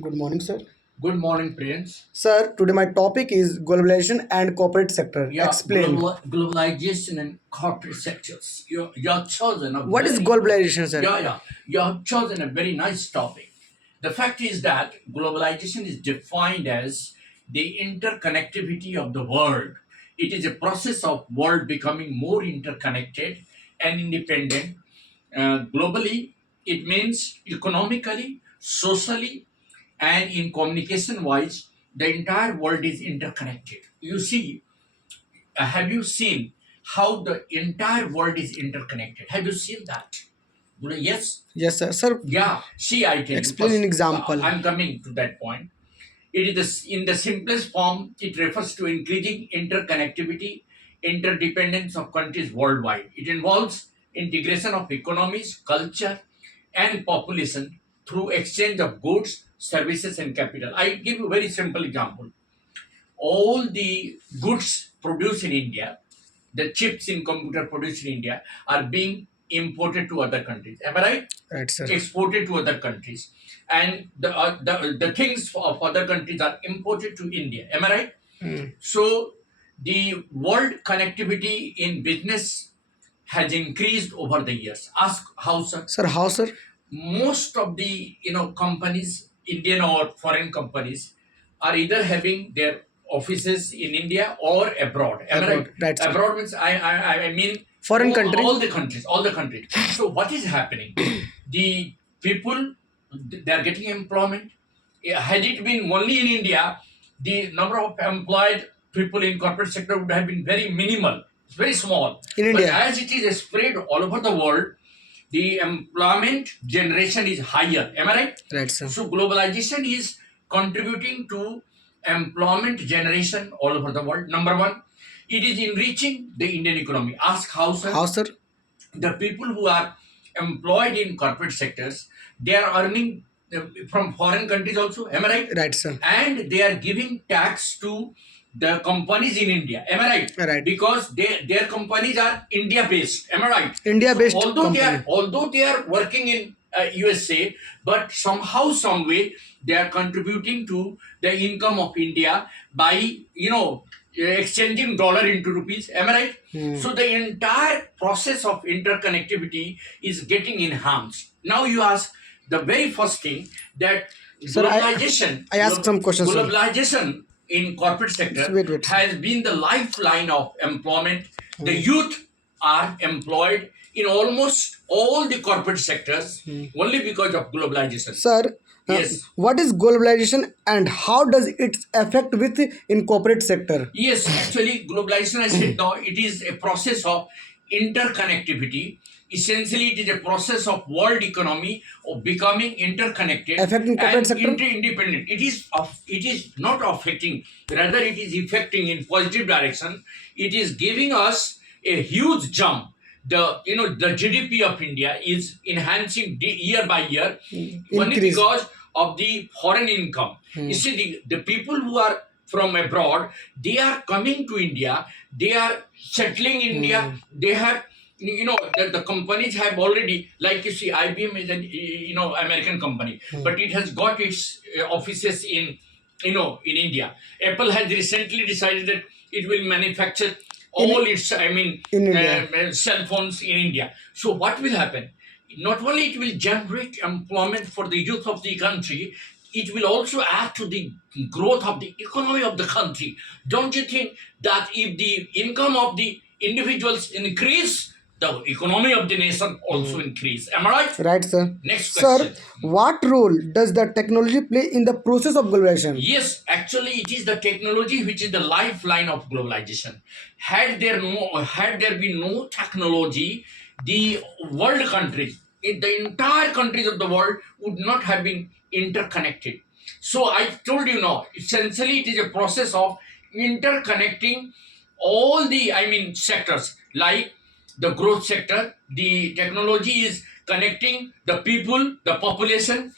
Good morning, sir. Good morning, Prince. Sir, today my topic is globalization and corporate sector. Yeah, Explain. globalization and corporate sectors. You have chosen a What is very globalization, sir? you have chosen a very nice topic. The fact is that globalization is defined as the interconnectivity of the world. It is a process of world becoming more interconnected and independent. Globally, it means economically, socially, and in communication wise, the entire world is interconnected. You see, have you seen how the entire world is interconnected? Have you seen that? Yes. Yes, sir. Sir, Yeah. See, I tell you explain in first. example. I'm coming to that point. It is in the simplest form. It refers to increasing interconnectivity, interdependence of countries worldwide. It involves integration of economies, culture, and population through exchange of goods, services, and capital. I give you a very simple example. All the goods produced in India, the chips in computer produced in India, are being imported to other countries. Am I right? Right, sir. Exported to other countries, and the things of other countries are imported to India. Am I right? Hmm. So the world connectivity in business has increased over the years. Ask how, sir? Sir, how, sir? Most of the companies, Indian or foreign companies, are either having their offices in India or abroad. Am I right? Abroad. Right, sir. Abroad means I mean Foreign country. all the countries. So what is happening? The people, they are getting employment. Had it been only in India, the number of employed people in corporate sector would have been very minimal. It's very small. In But India. as it is spread all over the world, the employment generation is higher. Am I right? Right, sir. So globalization is contributing to employment generation all over the world. Number one, it is enriching the Indian economy. Ask how, sir? How, sir? The people who are employed in corporate sectors, they are earning from foreign countries also. Am I right? Right, sir. And they are giving tax to the companies in India. Am I right? Right. Because their companies are India based. Am I right? India-based So company. although they are working in USA, but somehow some way they are contributing to the income of India by exchanging dollar into rupees. Am I right? So the entire process of interconnectivity is getting enhanced. Now you ask the very first thing that Sir, globalization. I ask some questions, sir. Globalization in corporate sector Wait. has been the lifeline of employment. The youth are employed in almost all the corporate sectors only because of globalization. Sir, Yes. what is globalization and how does it affect with in corporate sector? Yes, actually, globalization, I said now, it is a process of interconnectivity. Essentially, it is a process of world economy of becoming interconnected Affecting corporate and sector? independent. It is not affecting, rather it is affecting in positive direction. It is giving us a huge jump. The GDP of India is enhancing year by year only Increase. because of the foreign income. You see, the people who are from abroad, they are coming to India, they are settling in India, they have the companies have already, like you see, IBM is an American company, but it has got its offices in India. Apple has recently decided that it will manufacture all its in India. cell phones in India. So what will happen? Not only it will generate employment for the youth of the country, it will also add to the growth of the economy of the country. Don't you think that if the income of the individuals increase, the economy of the nation also increase? Am I right? Right, sir. Next Sir, question. what role does the technology play in the process of globalization? Yes, actually, it is the technology which is the lifeline of globalization. Had there been no technology, the world countries, the entire countries of the world would not have been interconnected. So I told you now, essentially, it is a process of interconnecting all the, sectors like the growth sector. The technology is connecting the people, the population,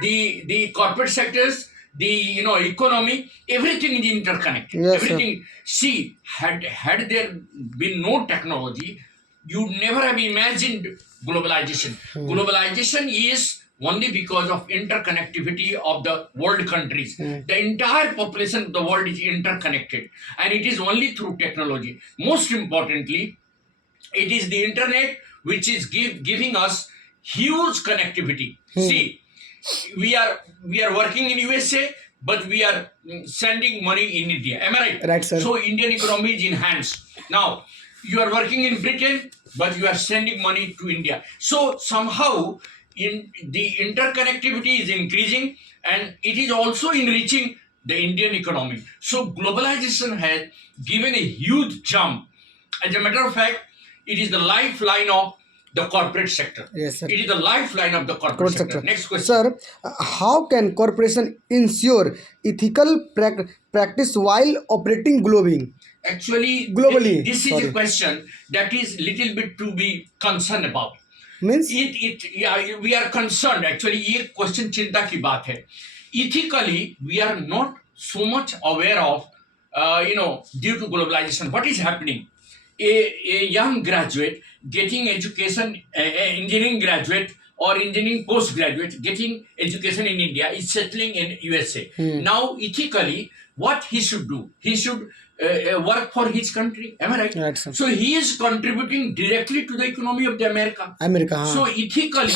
the corporate sectors, the economy. Everything is interconnected. Yes, sir. Everything. See, had there been no technology, you never have imagined globalization. Globalization is only because of interconnectivity of the world countries. The entire population of the world is interconnected, and it is only through technology. Most importantly, it is the internet which is giving us huge connectivity. See, we are working in USA, but we are sending money in India. Am I right? Right, sir. So Indian economy is enhanced. Now you are working in Britain, but you are sending money to India. So somehow in the interconnectivity is increasing, and it is also enriching the Indian economy. So globalization has given a huge jump. As a matter of fact, it is the lifeline of the corporate sector. Yes, sir. It is the lifeline of the corporate Corporate sector. sector. Next question. Sir, how can corporation ensure ethical practice while operating globally? Actually, Globally, this is sorry. a question that is little bit to be concerned about. Means Yeah, we are concerned. Actually, ये question चिंता की बात है. Ethically, we are not so much aware of, due to globalization, what is happening. A young graduate getting education, engineering graduate or engineering postgraduate getting education in India is settling in USA. Now, ethically, what he should do? He should work for his country. Am I right? Right, sir. So he is contributing directly to the economy of the America. America. So ethically,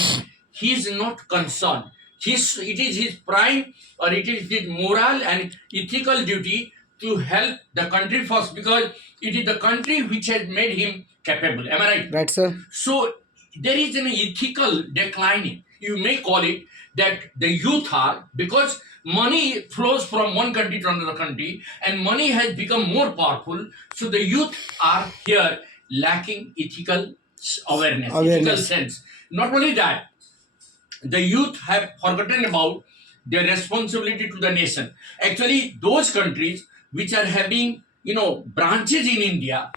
he is not concerned. It is his prime, or it is his moral and ethical duty to help the country first, because it is the country which has made him capable. Am I right? Right, sir. So there is an ethical declining. You may call it that the youth are, because money flows from one country to another country, and money has become more powerful. So the youth are here lacking ethical awareness. Ethical sense. Not only that, the youth have forgotten about their responsibility to the nation. Actually, those countries which are having branches in India,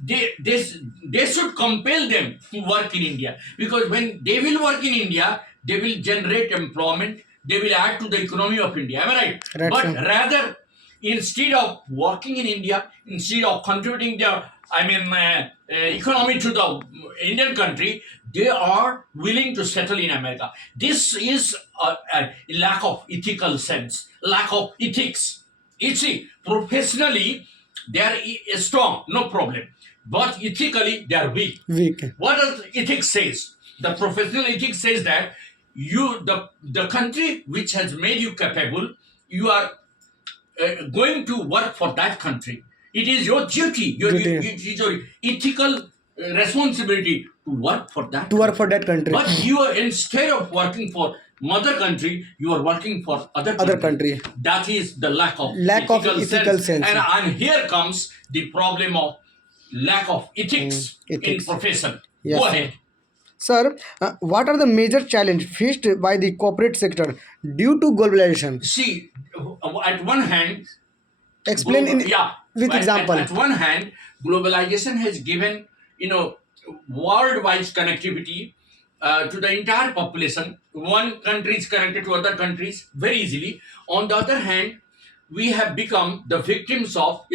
they should compel them to work in India, because when they will work in India, they will generate employment, they will add to the economy of India. Am I right? Right, But sir. rather, instead of working in India, instead of contributing their economy to the Indian country, they are willing to settle in America. This is a lack of ethical sense, lack of ethics. You see, professionally they are strong, no problem, but ethically they are weak. Weak. What does ethics says? The professional ethics says that the country which has made you capable, you are going to work for that country. It is your duty, Duty. it is your ethical responsibility to work for that. To work for that country. But you are, instead of working for mother country, you are working for other country. That is the lack of ethical sense. And here comes the problem of lack of ethics in ethics. profession. Yes, Go sir. ahead. Sir, what are the major challenges faced by the corporate sector due to globalization? See, at one hand, Explain in with At example. one hand, globalization has given worldwide connectivity to the entire population. One country is connected to other countries very easily. On the other hand, we have become the victims of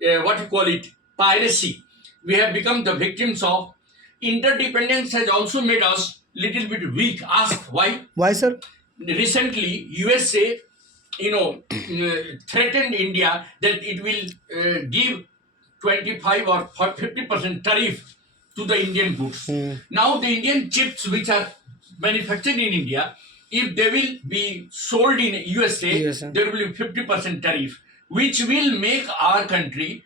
what you call it, piracy. We have become the victims of interdependence. Has also made us little bit weak. Ask why? Why, sir? Recently USA threatened India that it will give 25 or 50% tariff to the Indian goods. Now the Indian chips which are manufactured in India, if they will be sold in USA, Yes, sir. there will be 50% tariff, which will make our country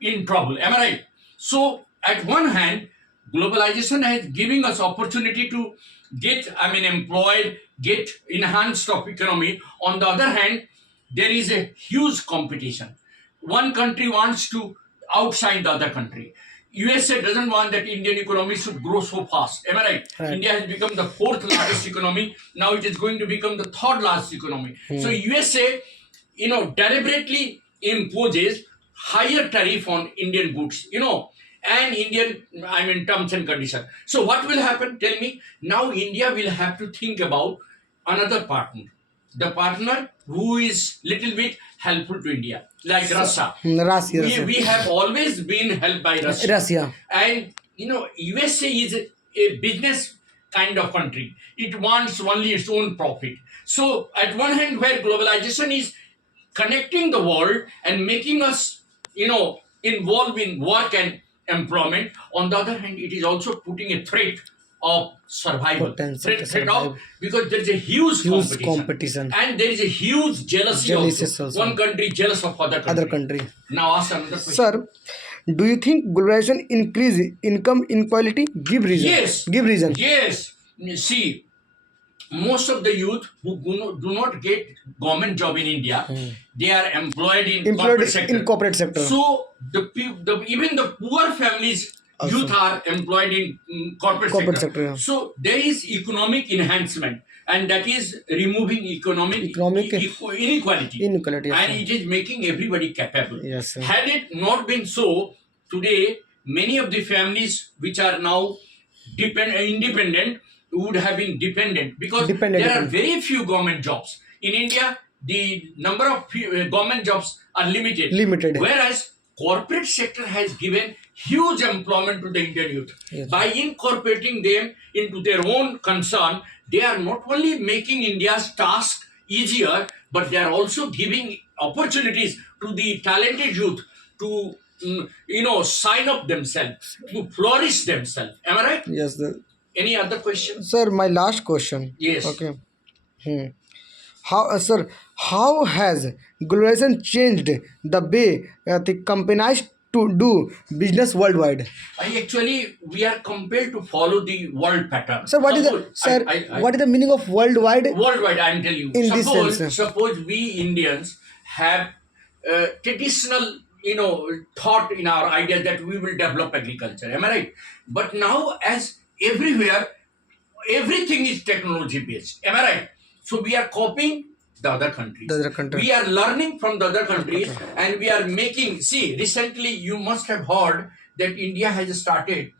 in trouble. Am I right? So at one hand, globalization has giving us opportunity to get employed, get enhanced of economy. On the other hand, there is a huge competition. One country wants to outshine the other country. USA doesn't want that Indian economy should grow so fast. Am I right? Right. India has become the fourth largest economy. Now it is going to become the third largest economy. So USA, deliberately imposes higher tariff on Indian goods, and Indian, terms and conditions. So what will happen? Tell me. Now India will have to think about another partner. The partner who is little bit helpful to India, like Russia. Russia. We have always been helped by Russia. Russia. And USA is a business kind of country. It wants only its own profit. So, at one hand, where globalization is connecting the world and making us, involved in work and employment, on the other hand, it is also putting a threat of survival. Potential to Threat of, survive. because there is a huge Huge competition. competition. And there is a huge jealousy Jealousies also. also. One country jealous of other country. Other country. Now ask another question. Sir, do you think globalization increase income inequality? Give reason. Yes. Give reason. Yes. See, most of the youth who do not get government job in India, they are employed in corporate sector. in corporate sector. So even the poor families, Also. youth are employed in corporate sector. sector, yeah. So there is economic enhancement, and that is removing economic inequality. Inequality, yes, And sir. it is making everybody capable. Yes, sir. Had it not been so, today many of the families which are now independent would have been dependent, because there are very few government jobs in India. The number of government jobs are limited. Whereas corporate sector has given huge employment to the Indian youth. Yes. By incorporating them into their own concern, they are not only making India's task easier, but they are also giving opportunities to the talented youth to sign up themselves, to flourish themselves. Am I right? Yes, sir. Any other questions? Sir, my last question. Yes. Okay. Sir, how has globalization changed the way the companies to do business worldwide? We are compelled to follow the world pattern. Sir, what is what is the meaning of worldwide? Worldwide? I'm telling you. In this sense, Suppose we Indians have traditional, thought in our idea that we will develop agriculture. Am I right? But now, as everywhere, everything is technology based. Am I right? So we are copying the other countries. We are learning from the other countries, and we are making. See, recently you must have heard that India has started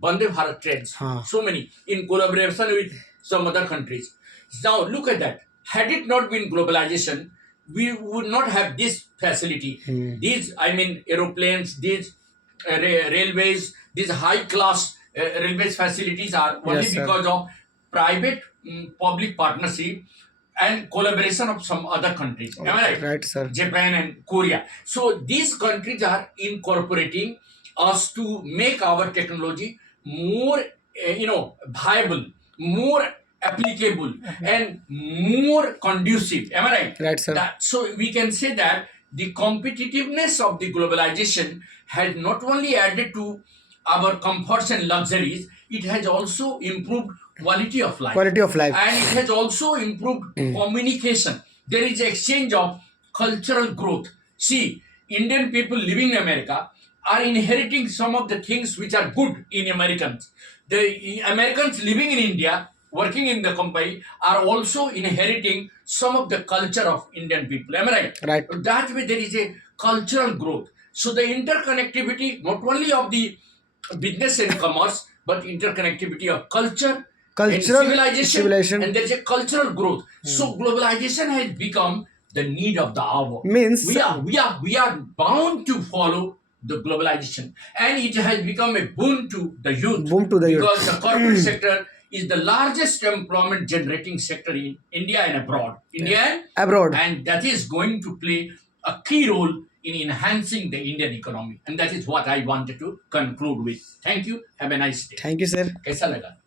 Vande Bharat trains. So many in collaboration with some other countries. Now look at that. Had it not been globalization, we would not have this facility. These, aeroplanes, these railways, these high class railways facilities are only because of private public partnership and collaboration of some other countries. Am I right? Right, sir. Japan and Korea. So these countries are incorporating us to make our technology more, viable, more applicable, and more conducive. Am I right? Right, sir. So we can say that the competitiveness of the globalization has not only added to our comforts and luxuries, it has also improved quality of life. And it has also improved communication. There is exchange of cultural growth. See, Indian people living in America are inheriting some of the things which are good in Americans. The Americans living in India, working in the company, are also inheriting some of the culture of Indian people. Am I right? Right. That way there is a cultural growth. So the interconnectivity not only of the business and commerce, but interconnectivity of culture and civilization, and there is a cultural growth. So globalization has become the need of the hour. Means we are bound to follow the globalization, and it has become a boon to the youth. Because the corporate sector is the largest employment generating sector in India and abroad. And that is going to play a key role in enhancing the Indian economy. And that is what I wanted to conclude with. Thank you. Have a nice day. Thank you, sir. कैसा लगा?